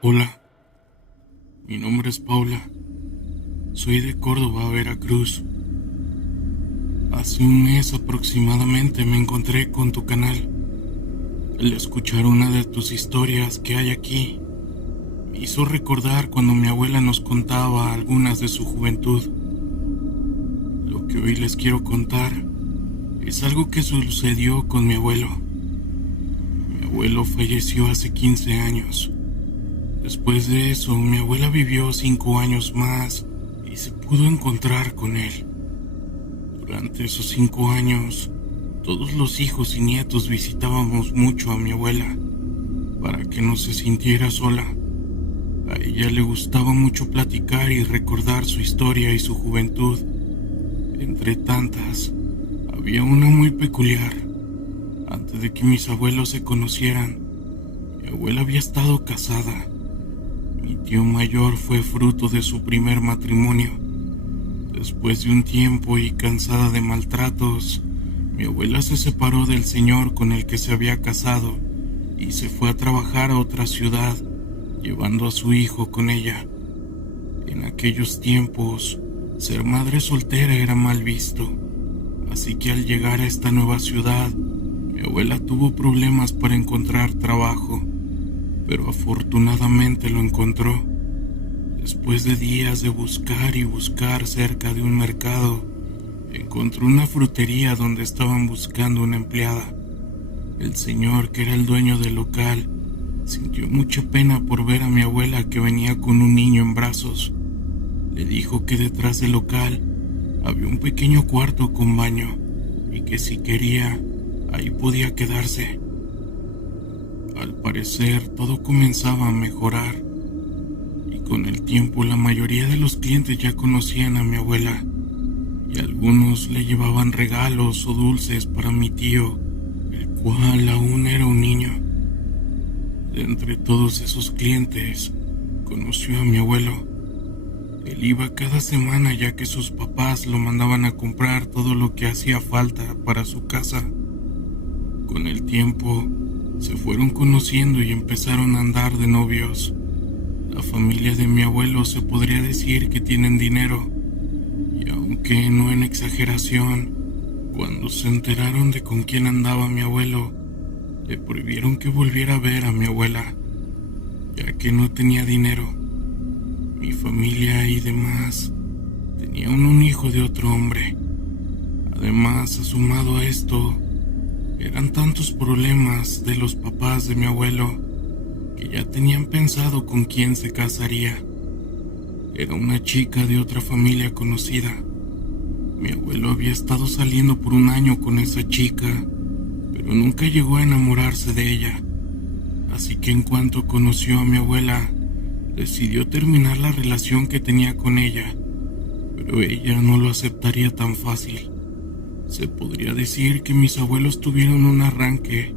Hola, mi nombre es Paula. Soy de Córdoba, Veracruz. Hace un mes aproximadamente me encontré con tu canal. Al escuchar una de tus historias que hay aquí, me hizo recordar cuando mi abuela nos contaba algunas de su juventud. Lo que hoy les quiero contar es algo que sucedió con mi abuelo. Mi abuelo falleció hace 15 años. Después de eso, mi abuela vivió 5 años más y se pudo encontrar con él. Durante esos 5 años, todos los hijos y nietos visitábamos mucho a mi abuela para que no se sintiera sola. A ella le gustaba mucho platicar y recordar su historia y su juventud. Entre tantas, había una muy peculiar. Antes de que mis abuelos se conocieran, mi abuela había estado casada. Mi tío mayor fue fruto de su primer matrimonio. Después de un tiempo y cansada de maltratos, mi abuela se separó del señor con el que se había casado y se fue a trabajar a otra ciudad, llevando a su hijo con ella. En aquellos tiempos, ser madre soltera era mal visto, así que al llegar a esta nueva ciudad, mi abuela tuvo problemas para encontrar trabajo, pero afortunadamente lo encontró. Después de días de buscar y buscar cerca de un mercado, encontró una frutería donde estaban buscando una empleada. El señor, que era el dueño del local, sintió mucha pena por ver a mi abuela que venía con un niño en brazos. Le dijo que detrás del local había un pequeño cuarto con baño y que si quería, ahí podía quedarse. Al parecer, todo comenzaba a mejorar, y con el tiempo la mayoría de los clientes ya conocían a mi abuela, y algunos le llevaban regalos o dulces para mi tío, el cual aún era un niño. De entre todos esos clientes, conoció a mi abuelo. Él iba cada semana ya que sus papás lo mandaban a comprar todo lo que hacía falta para su casa. Con el tiempo, se fueron conociendo y empezaron a andar de novios. La familia de mi abuelo se podría decir que tienen dinero, y aunque no en exageración, cuando se enteraron de con quién andaba mi abuelo, le prohibieron que volviera a ver a mi abuela, ya que no tenía dinero. Mi familia y demás tenían un hijo de otro hombre. Además, sumado a esto, eran tantos problemas de los papás de mi abuelo que ya tenían pensado con quién se casaría. Era una chica de otra familia conocida. Mi abuelo había estado saliendo por un año con esa chica, pero nunca llegó a enamorarse de ella. Así que en cuanto conoció a mi abuela, decidió terminar la relación que tenía con ella, pero ella no lo aceptaría tan fácil. Se podría decir que mis abuelos tuvieron un arranque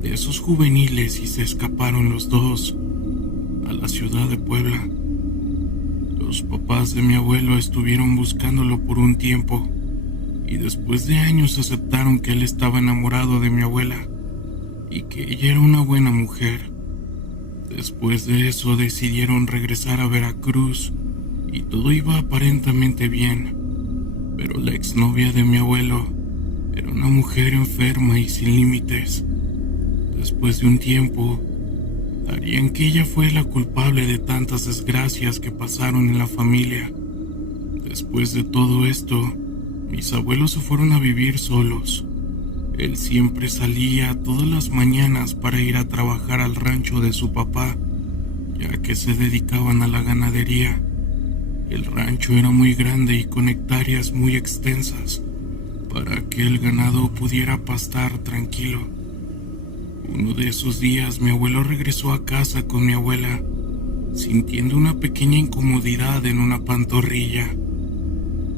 de esos juveniles y se escaparon los dos a la ciudad de Puebla. Los papás de mi abuelo estuvieron buscándolo por un tiempo y después de años aceptaron que él estaba enamorado de mi abuela y que ella era una buena mujer. Después de eso decidieron regresar a Veracruz y todo iba aparentemente bien. Pero la exnovia de mi abuelo era una mujer enferma y sin límites. Después de un tiempo, darían que ella fue la culpable de tantas desgracias que pasaron en la familia. Después de todo esto, mis abuelos se fueron a vivir solos. Él siempre salía todas las mañanas para ir a trabajar al rancho de su papá, ya que se dedicaban a la ganadería. El rancho era muy grande y con hectáreas muy extensas para que el ganado pudiera pastar tranquilo. Uno de esos días mi abuelo regresó a casa con mi abuela, sintiendo una pequeña incomodidad en una pantorrilla.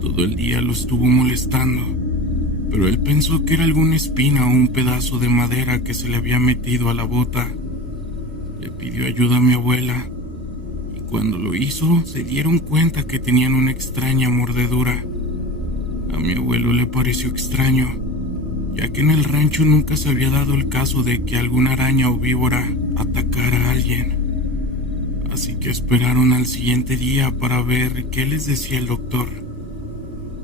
Todo el día lo estuvo molestando, pero él pensó que era alguna espina o un pedazo de madera que se le había metido a la bota. Le pidió ayuda a mi abuela. Cuando lo hizo, se dieron cuenta que tenían una extraña mordedura. A mi abuelo le pareció extraño, ya que en el rancho nunca se había dado el caso de que alguna araña o víbora atacara a alguien. así que esperaron al siguiente día para ver qué les decía el doctor.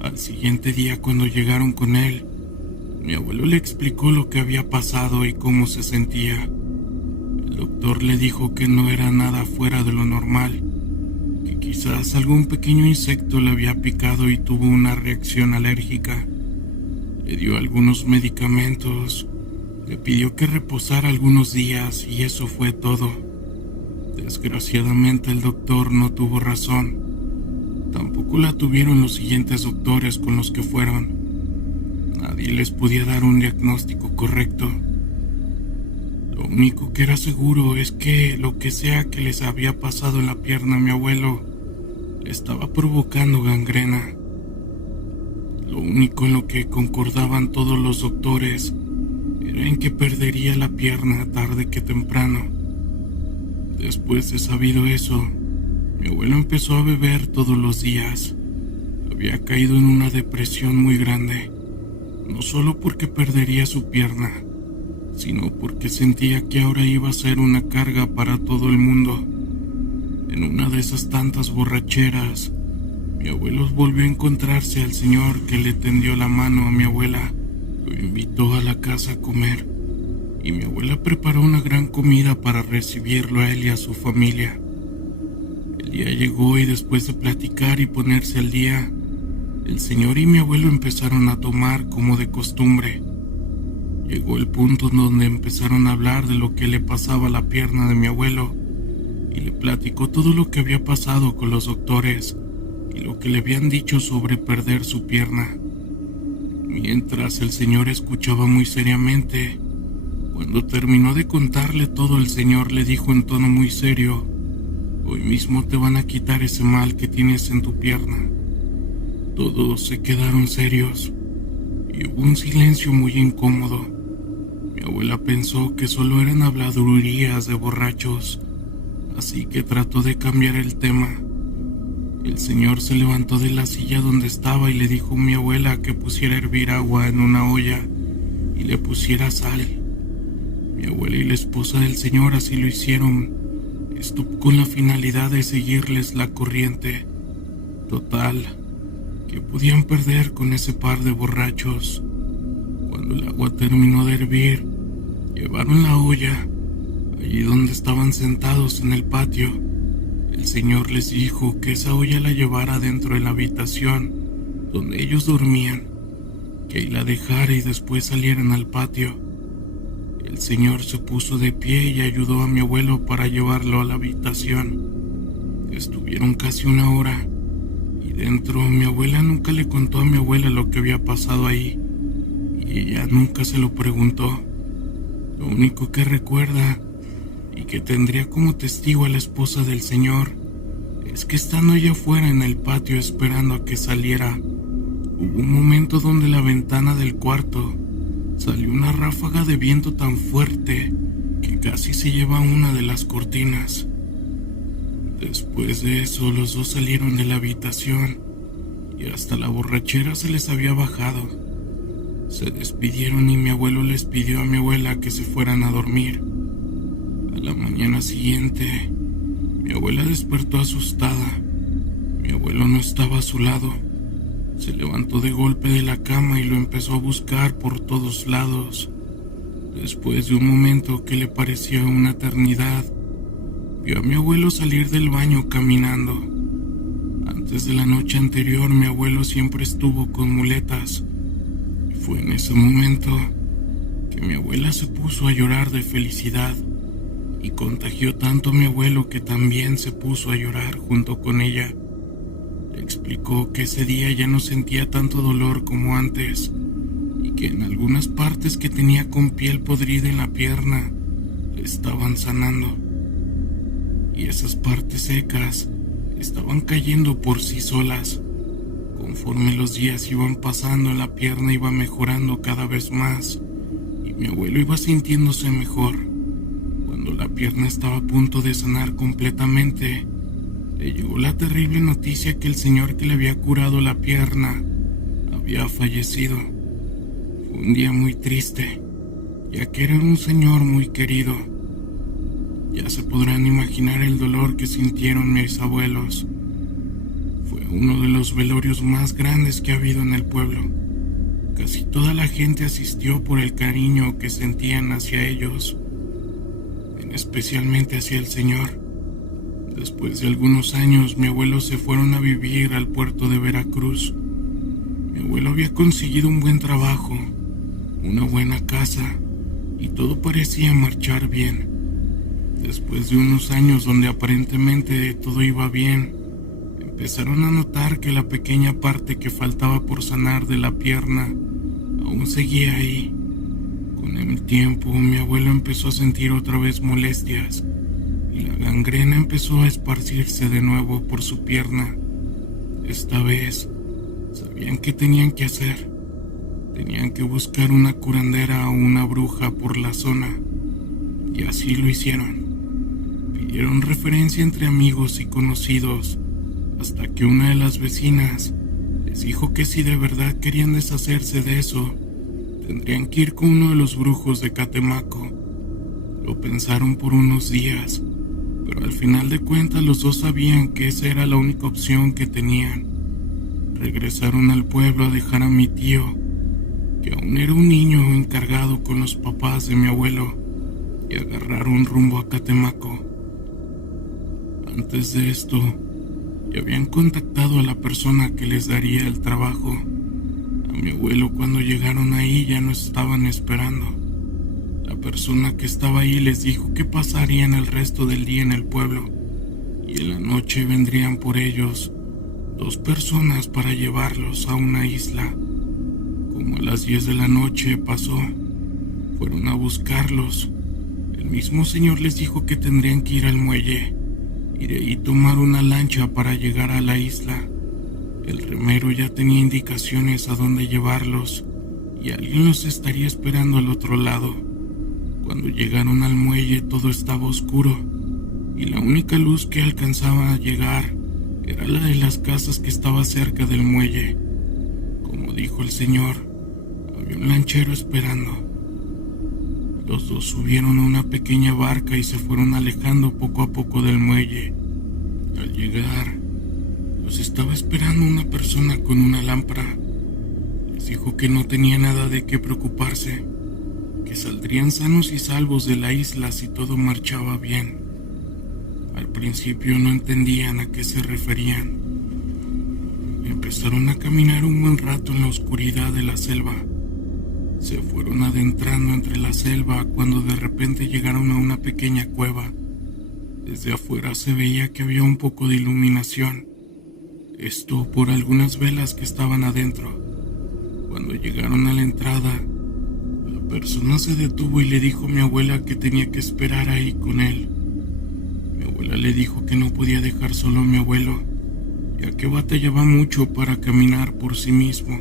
Al siguiente día, cuando llegaron con él, mi abuelo le explicó lo que había pasado y cómo se sentía. El doctor le dijo que no era nada fuera de lo normal, que quizás algún pequeño insecto le había picado y tuvo una reacción alérgica. Le dio algunos medicamentos, le pidió que reposara algunos días y eso fue todo. Desgraciadamente el doctor no tuvo razón. Tampoco la tuvieron los siguientes doctores con los que fueron. Nadie les podía dar un diagnóstico correcto. Lo único que era seguro es que lo que sea que les había pasado en la pierna a mi abuelo le estaba provocando gangrena. Lo único en lo que concordaban todos los doctores era en que perdería la pierna tarde que temprano. Después de sabido eso, mi abuelo empezó a beber todos los días. Había caído en una depresión muy grande, no solo porque perdería su pierna, sino porque sentía que ahora iba a ser una carga para todo el mundo. En una de esas tantas borracheras, mi abuelo volvió a encontrarse al señor que le tendió la mano a mi abuela. Lo invitó a la casa a comer y mi abuela preparó una gran comida para recibirlo a él y a su familia. El día llegó y después de platicar y ponerse al día, el señor y mi abuelo empezaron a tomar como de costumbre. Llegó el punto en donde empezaron a hablar de lo que le pasaba a la pierna de mi abuelo y le platicó todo lo que había pasado con los doctores y lo que le habían dicho sobre perder su pierna. Mientras el señor escuchaba muy seriamente, cuando terminó de contarle todo, el señor le dijo en tono muy serio: «Hoy mismo te van a quitar ese mal que tienes en tu pierna». Todos se quedaron serios y hubo un silencio muy incómodo. Mi abuela pensó que solo eran habladurías de borrachos, así que trató de cambiar el tema. El señor se levantó de la silla donde estaba y le dijo a mi abuela que pusiera a hervir agua en una olla y le pusiera sal. Mi abuela y la esposa del señor así lo hicieron, esto con la finalidad de seguirles la corriente. Total, que podían perder con ese par de borrachos. Cuando el agua terminó de hervir, llevaron la olla allí donde estaban sentados en el patio. El señor les dijo que esa olla la llevara dentro de la habitación donde ellos dormían, que ahí la dejara y después salieran al patio. El señor se puso de pie y ayudó a mi abuelo para llevarlo a la habitación. Estuvieron casi una hora y dentro mi abuela nunca le contó a mi abuela lo que había pasado ahí y ella nunca se lo preguntó. Lo único que recuerda y que tendría como testigo a la esposa del señor es que estando ella afuera en el patio esperando a que saliera, hubo un momento donde la ventana del cuarto salió una ráfaga de viento tan fuerte que casi se lleva una de las cortinas. Después de eso, los dos salieron de la habitación y hasta la borrachera se les había bajado. Se despidieron y mi abuelo les pidió a mi abuela que se fueran a dormir. A la mañana siguiente, mi abuela despertó asustada. Mi abuelo no estaba a su lado. Se levantó de golpe de la cama y lo empezó a buscar por todos lados. Después de un momento que le parecía una eternidad, vio a mi abuelo salir del baño caminando. Antes de la noche anterior, mi abuelo siempre estuvo con muletas. Y fue en ese momento que mi abuela se puso a llorar de felicidad y contagió tanto a mi abuelo que también se puso a llorar junto con ella. Le explicó que ese día ya no sentía tanto dolor como antes y que en algunas partes que tenía con piel podrida en la pierna le estaban sanando. Y esas partes secas estaban cayendo por sí solas. Conforme los días iban pasando, la pierna iba mejorando cada vez más y mi abuelo iba sintiéndose mejor. Cuando la pierna estaba a punto de sanar completamente, le llegó la terrible noticia que el señor que le había curado la pierna había fallecido. Fue un día muy triste, ya que era un señor muy querido. Ya se podrán imaginar el dolor que sintieron mis abuelos. Fue uno de los velorios más grandes que ha habido en el pueblo. Casi toda la gente asistió por el cariño que sentían hacia ellos, especialmente hacia el Señor. Después de algunos años, mi abuelo se fueron a vivir al puerto de Veracruz. Mi abuelo había conseguido un buen trabajo, una buena casa, y todo parecía marchar bien. Después de unos años donde aparentemente todo iba bien, empezaron a notar que la pequeña parte que faltaba por sanar de la pierna aún seguía ahí. Con el tiempo, mi abuelo empezó a sentir otra vez molestias y la gangrena empezó a esparcirse de nuevo por su pierna. Esta vez, sabían qué tenían que hacer. Tenían que buscar una curandera o una bruja por la zona, y así lo hicieron. Pidieron referencia entre amigos y conocidos, hasta que una de las vecinas les dijo que si de verdad querían deshacerse de eso, tendrían que ir con uno de los brujos de Catemaco. Lo pensaron por unos días, pero al final de cuentas los dos sabían que esa era la única opción que tenían. Regresaron al pueblo a dejar a mi tío, que aún era un niño encargado con los papás de mi abuelo, y agarraron rumbo a Catemaco. Antes de esto, ya habían contactado a la persona que les daría el trabajo. A mi abuelo, cuando llegaron ahí, ya no estaban esperando. La persona que estaba ahí les dijo que pasarían el resto del día en el pueblo, y en la noche vendrían por ellos 2 personas para llevarlos a una isla. Como a las 10 de la noche pasó, fueron a buscarlos. El mismo señor les dijo que tendrían que ir al muelle y de ahí tomar una lancha para llegar a la isla. El remero ya tenía indicaciones a dónde llevarlos y alguien los estaría esperando al otro lado. Cuando llegaron al muelle todo estaba oscuro y la única luz que alcanzaba a llegar era la de las casas que estaba cerca del muelle. Como dijo el señor, había un lanchero esperando. Los dos subieron a una pequeña barca y se fueron alejando poco a poco del muelle. Al llegar, los estaba esperando una persona con una lámpara. Les dijo que no tenía nada de qué preocuparse, que saldrían sanos y salvos de la isla si todo marchaba bien. Al principio no entendían a qué se referían. Empezaron a caminar un buen rato en la oscuridad de la selva. Se fueron adentrando entre la selva cuando de repente llegaron a una pequeña cueva. Desde afuera se veía que había un poco de iluminación. Esto por algunas velas que estaban adentro. Cuando llegaron a la entrada, la persona se detuvo y le dijo a mi abuela que tenía que esperar ahí con él. Mi abuela le dijo que no podía dejar solo a mi abuelo, ya que batallaba mucho para caminar por sí mismo.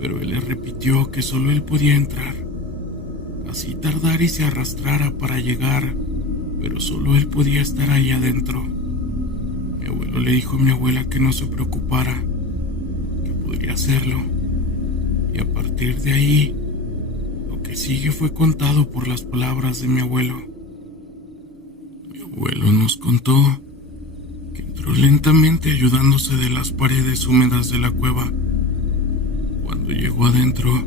Pero él le repitió que solo él podía entrar. Así tardara y se arrastrara para llegar, pero solo él podía estar ahí adentro. Mi abuelo le dijo a mi abuela que no se preocupara, que podría hacerlo. Y a partir de ahí, lo que sigue fue contado por las palabras de mi abuelo. Mi abuelo nos contó que entró lentamente ayudándose de las paredes húmedas de la cueva. Cuando llegó adentro,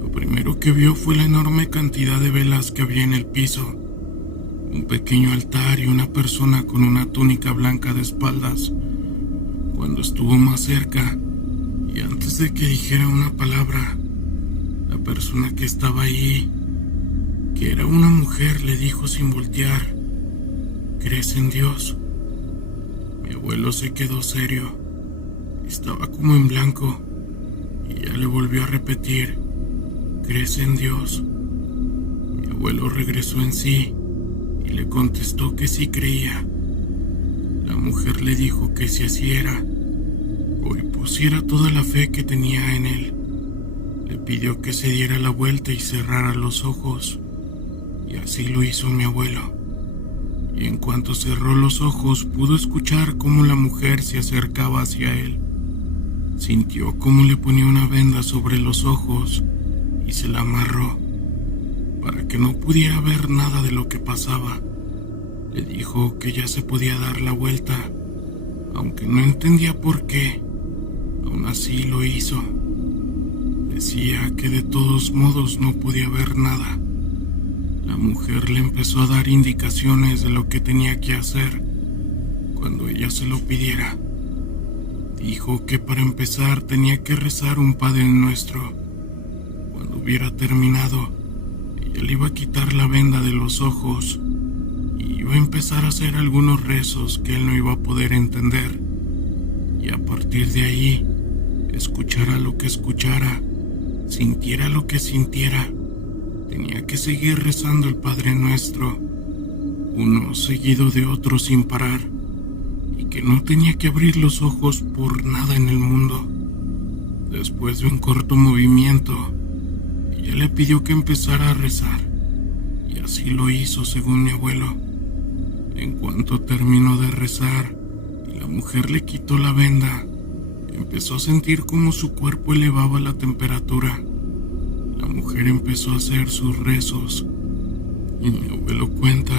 lo primero que vio fue la enorme cantidad de velas que había en el piso, un pequeño altar y una persona con una túnica blanca de espaldas. Cuando estuvo más cerca, y antes de que dijera una palabra, la persona que estaba ahí, que era una mujer, le dijo sin voltear: ¿crees en Dios? Mi abuelo se quedó serio, estaba como en blanco. Y ella le volvió a repetir: ¿crees en Dios? Mi abuelo regresó en sí y le contestó que sí creía. La mujer le dijo que si así era, hoy pusiera toda la fe que tenía en él. Le pidió que se diera la vuelta y cerrara los ojos, y así lo hizo mi abuelo. Y en cuanto cerró los ojos, pudo escuchar cómo la mujer se acercaba hacia él. Sintió cómo le ponía una venda sobre los ojos y se la amarró para que no pudiera ver nada de lo que pasaba. Le dijo que ya se podía dar la vuelta, aunque no entendía por qué. Aún así lo hizo. Decía que de todos modos no podía ver nada. La mujer le empezó a dar indicaciones de lo que tenía que hacer cuando ella se lo pidiera. Dijo que para empezar tenía que rezar un Padre Nuestro. Cuando hubiera terminado, ella le iba a quitar la venda de los ojos y iba a empezar a hacer algunos rezos que él no iba a poder entender. Y a partir de ahí, escuchara lo que escuchara, sintiera lo que sintiera, tenía que seguir rezando el Padre Nuestro, uno seguido de otro sin parar, y que no tenía que abrir los ojos por nada en el mundo. Después de un corto movimiento, ella le pidió que empezara a rezar, y así lo hizo según mi abuelo. En cuanto terminó de rezar y la mujer le quitó la venda, empezó a sentir cómo su cuerpo elevaba la temperatura. La mujer empezó a hacer sus rezos y mi abuelo cuenta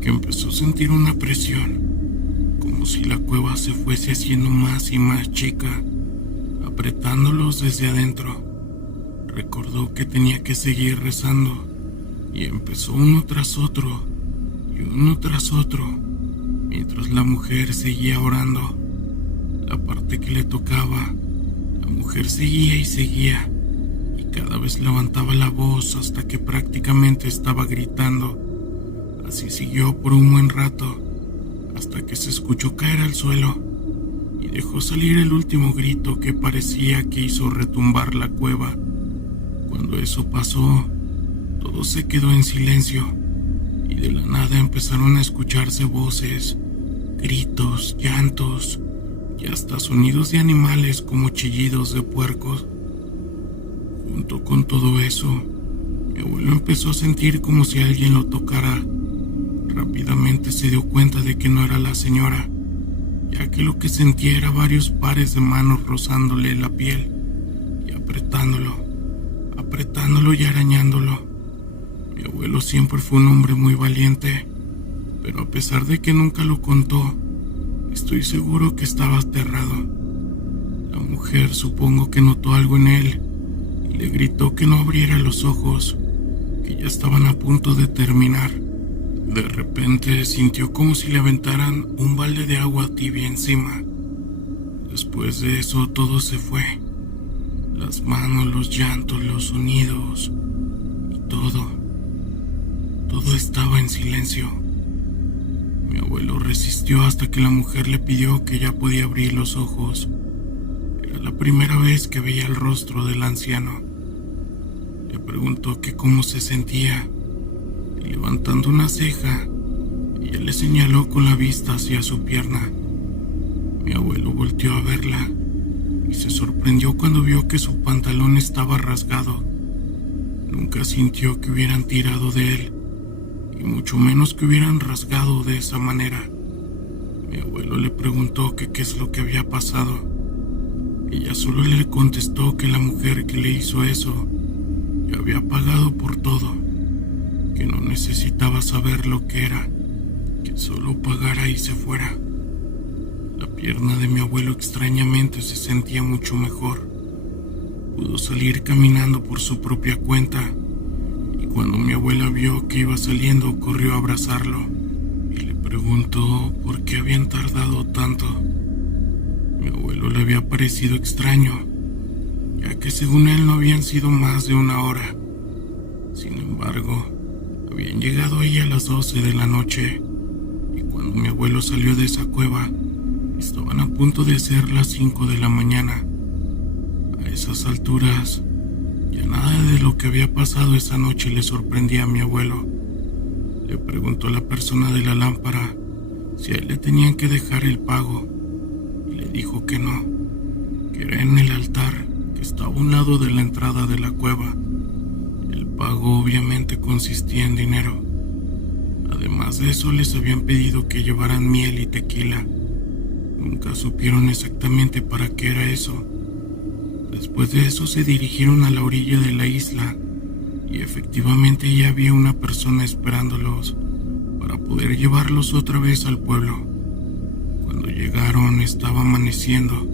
que empezó a sentir una presión, como si la cueva se fuese haciendo más y más chica, apretándolos desde adentro. Recordó que tenía que seguir rezando y empezó uno tras otro y uno tras otro, mientras la mujer seguía orando. La parte que le tocaba, la mujer seguía y seguía, y cada vez levantaba la voz hasta que prácticamente estaba gritando. Así siguió por un buen rato, hasta que se escuchó caer al suelo, y dejó salir el último grito que parecía que hizo retumbar la cueva. Cuando eso pasó, todo se quedó en silencio, y de la nada empezaron a escucharse voces, gritos, llantos, y hasta sonidos de animales como chillidos de puercos. Junto con todo eso, mi abuelo empezó a sentir como si alguien lo tocara. Rápidamente se dio cuenta de que no era la señora, ya que lo que sentía era varios pares de manos rozándole la piel y apretándolo y arañándolo. Mi abuelo siempre fue un hombre muy valiente, pero a pesar de que nunca lo contó, estoy seguro que estaba aterrado. La mujer supongo que notó algo en él y le gritó que no abriera los ojos, que ya estaban a punto de terminar. De repente sintió como si le aventaran un balde de agua tibia encima. Después de eso todo se fue. Las manos, los llantos, los sonidos y todo estaba en silencio. Mi abuelo resistió hasta que la mujer le pidió que ya podía abrir los ojos. Era la primera vez que veía el rostro del anciano. Le preguntó que cómo se sentía, y levantando una ceja, ella le señaló con la vista hacia su pierna. Mi abuelo volteó a verla y se sorprendió cuando vio que su pantalón estaba rasgado. Nunca sintió que hubieran tirado de él, y mucho menos que hubieran rasgado de esa manera. Mi abuelo le preguntó que qué es lo que había pasado. Ella solo le contestó que la mujer que le hizo eso ya había pagado por todo, que no necesitaba saber lo que era, que solo pagara y se fuera. La pierna de mi abuelo extrañamente se sentía mucho mejor. Pudo salir caminando por su propia cuenta, y cuando mi abuela vio que iba saliendo, corrió a abrazarlo y le preguntó por qué habían tardado tanto. Mi abuelo le había parecido extraño, ya que según él no habían sido más de una hora. Sin embargo, habían llegado ahí a las 12 de la noche, y cuando mi abuelo salió de esa cueva, estaban a punto de ser las 5 de la mañana. A esas alturas, ya nada de lo que había pasado esa noche le sorprendía a mi abuelo. Le preguntó a la persona de la lámpara si a él le tenían que dejar el pago, y le dijo que no, que era en el altar que estaba a un lado de la entrada de la cueva. El pago obviamente consistía en dinero. Además de eso, les habían pedido que llevaran miel y tequila. Nunca supieron exactamente para qué era eso. Después de eso se dirigieron a la orilla de la isla, y efectivamente ya había una persona esperándolos. para poder llevarlos otra vez al pueblo. Cuando llegaron estaba amaneciendo.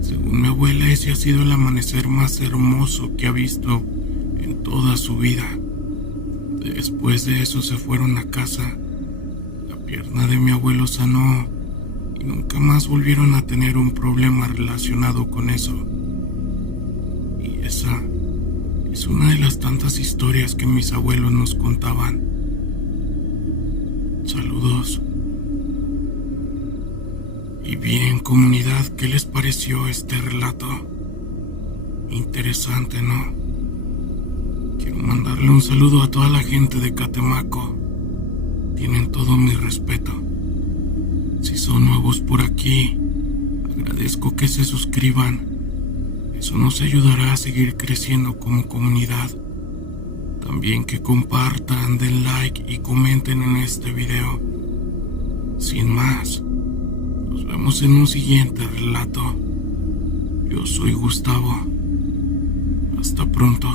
Según mi abuela, ese ha sido el amanecer más hermoso que ha visto en toda su vida. Después de eso se fueron a casa. La pierna de mi abuelo sanó y nunca más volvieron a tener un problema relacionado con eso. Y esa es una de las tantas historias que mis abuelos nos contaban. Saludos. Y bien, comunidad, ¿qué les pareció este relato? Interesante, ¿no? Quiero mandarle un saludo a toda la gente de Catemaco. Tienen todo mi respeto. Si son nuevos por aquí, agradezco que se suscriban. Eso nos ayudará a seguir creciendo como comunidad. También que compartan, den like y comenten en este video. Sin más, nos vemos en un siguiente relato. Yo soy Gustavo. Hasta pronto.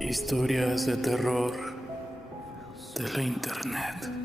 Historias de terror de la internet.